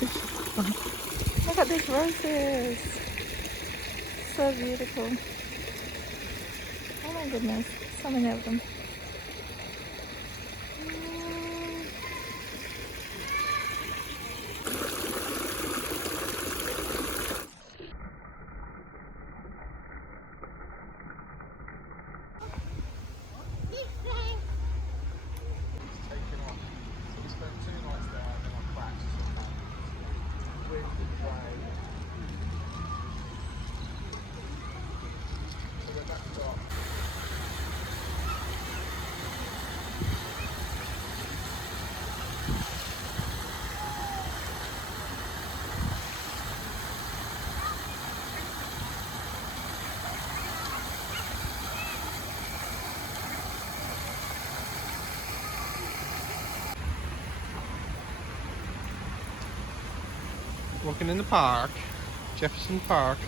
Look at these roses. So beautiful. Oh my goodness. So many of them. Walking in the park, Jefferson Park.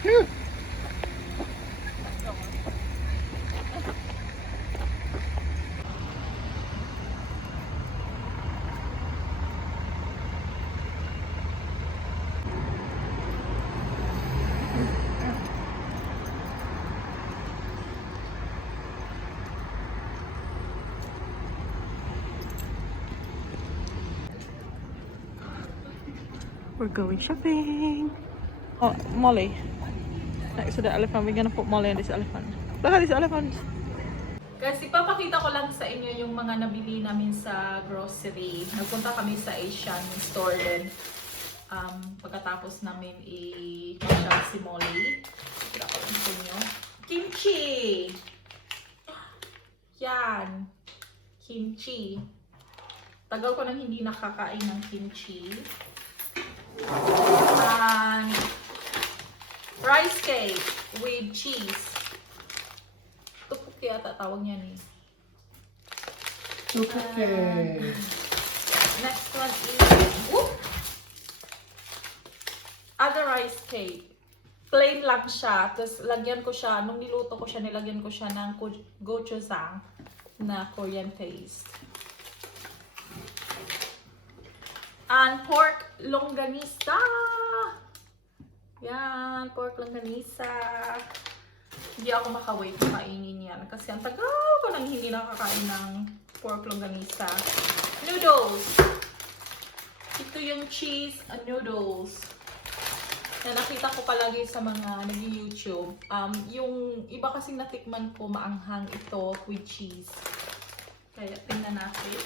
Phew. We're going shopping. Oh, Molly. Next to the elephant, we're gonna put Molly on this elephant. Look at this elephant. Guys, ipapakita ko lang sa inyo yung mga nabili namin sa grocery. Nagpunta kami sa Asian store din. Pagkatapos namin i-shop si Molly. Kita ko lang sa inyo. Kimchi! Yan. Kimchi. Tagal ko nang hindi nakakain ng kimchi. And rice cake with cheese. Tteokbokki yata tawag niya ni. Next one is other rice cake. Plain lang siya. Tapos lagyan ko siya, nung niluto ko siya, nilagyan ko siya ng gochujang na Korean paste. And pork longganisa. Yan, pork longganisa. Hindi ako makawait na kainin yan. Kasi ang tagal ko nang hindi nakakain ng pork longganisa. Noodles. Ito yung cheese noodles. Na nakita ko palagi sa mga nag-YouTube. Yung iba kasing natikman ko, maanghang ito with cheese. Kaya tingnan natin.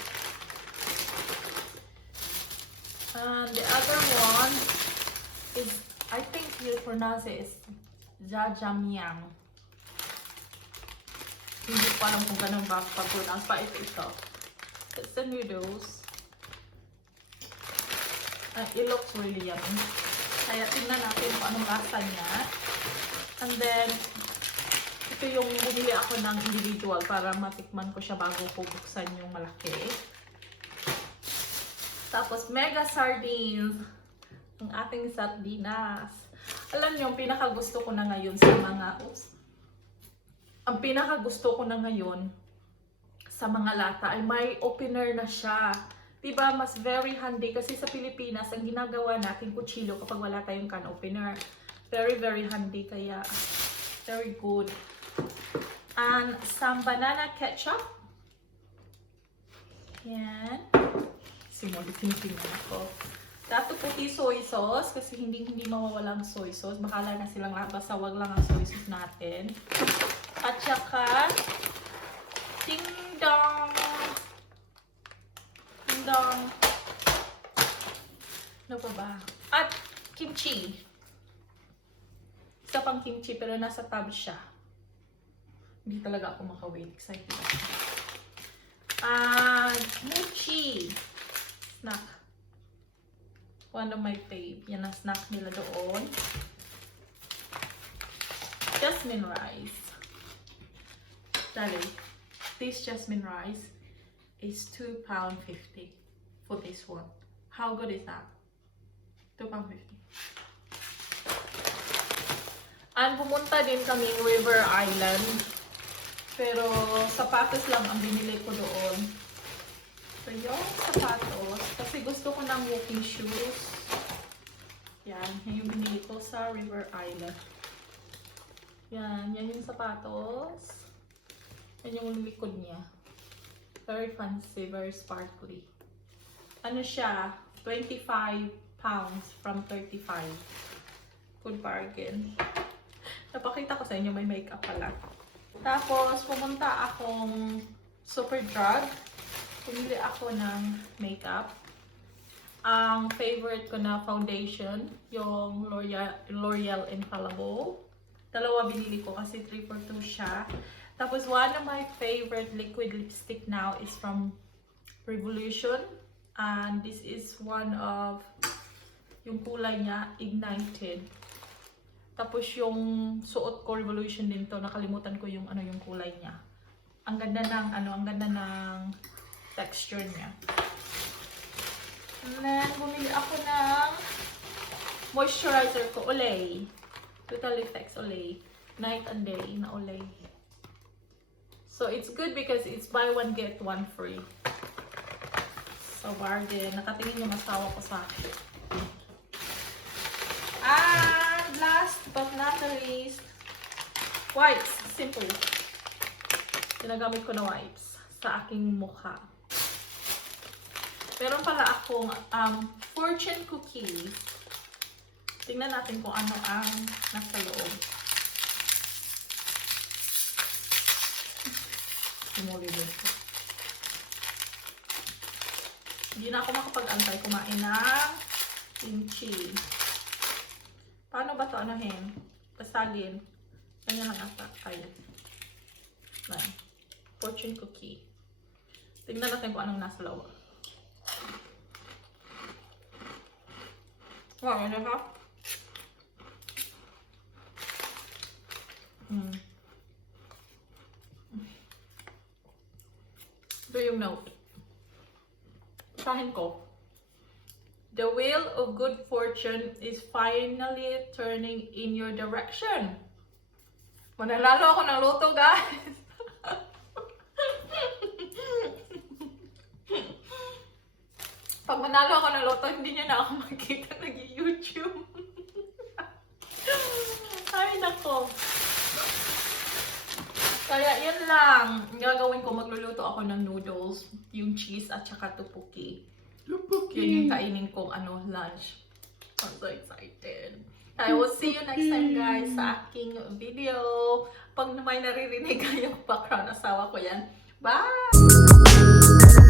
And the other one is, I think you pronounce it is jajamyang. Hindi ko alam kung ganun ba pag-pronounce pa ito. It's the noodles. It looks really yummy. Kaya tingnan natin kung anong lasa niya. And then, ito yung bumili ako ng individual para matikman ko siya bago ko buksan yung malaki. Tapos, mega sardines. Ang ating sardinas. Alam niyo, ang pinakagusto ko na ngayon sa mga... Ang pinakagusto ko na ngayon sa mga lata ay may opener na siya. Diba, mas very handy. Kasi sa Pilipinas, ang ginagawa natin kutsilyo kapag wala tayong can opener. Very, very handy. Kaya, very good. And some banana ketchup. Yan. Simuli, tinitingnan ako. Dato puti soy sauce kasi hindi mawawalang soy sauce. Bakala na silang lahat. Basta wag lang ang soy sauce natin. At saka, ding dong! Ding dong! Ano pa ba? At kimchi. Isa pang kimchi pero nasa tab siya. Hindi talaga ako makawait. Excited ako. And mochi. Snack. One of my fave. Yan ang snack nila doon. Jasmine rice. Dali. This jasmine rice is £2.50 for this one. How good is that? £2.50. And pumunta din kami River Island. Pero sapatos lang ang binili ko doon. So yung sapatos, kasi gusto ko ng walking shoes. Yan, yan yung binili ko sa River Island. Yan, yan yung sapatos. Yan yung likod niya. Very fancy, very sparkly. Ano siya? 25 pounds from 35. Good bargain. Napakita ko sa inyo, may makeup pala. Tapos, pumunta akong Superdrug. Pumili ako ng makeup. Ang favorite ko na foundation, yung L'Oreal Infallible. Dalawa binili ko kasi 3 for 2 siya. Tapos, one of my favorite liquid lipstick now is from Revolution. And this is one of, yung kulay niya, Ignited. Tapos yung suot ko Revolution din to, nakalimutan ko yung ano yung kulay niya. Ang ganda ng ang ganda ng texture niya. And then bumili ako ng moisturizer ko, Olay. Total Effects Olay. Night and Day na Olay. So it's good because it's buy one get one free. So bargain. Nakatingin yung asawa ko sa akin. And last but not the least, wipes. Simple. Ginagamit ko na wipes sa aking mukha. Meron pala akong fortune cookies. Tingnan natin kung ano ang nasa loob. Hindi na ako makapag-antay kumain ng kimchi. Paano ba ito anuhin? Pasalin. Ganyan lang ata kayo. Fortune cookie. Tingnan natin kung anong nasa loob. Wow, ano ha? Ito yung note. Sahin ko. The wheel of good fortune is finally turning in your direction. Mananalo ako ng loto, guys. Pag manalo ako ng loto, hindi niyo na ako makita nag-YouTube. Ay, nako. Kaya yun lang. Gagawin ko, magluluto ako ng noodles, yung cheese at saka tupuki. Yun yung kainin kong lunch. I'm so excited. I will see you next time, guys, sa aking video. Pag may naririnig kayong background, asawa ko yan. Bye!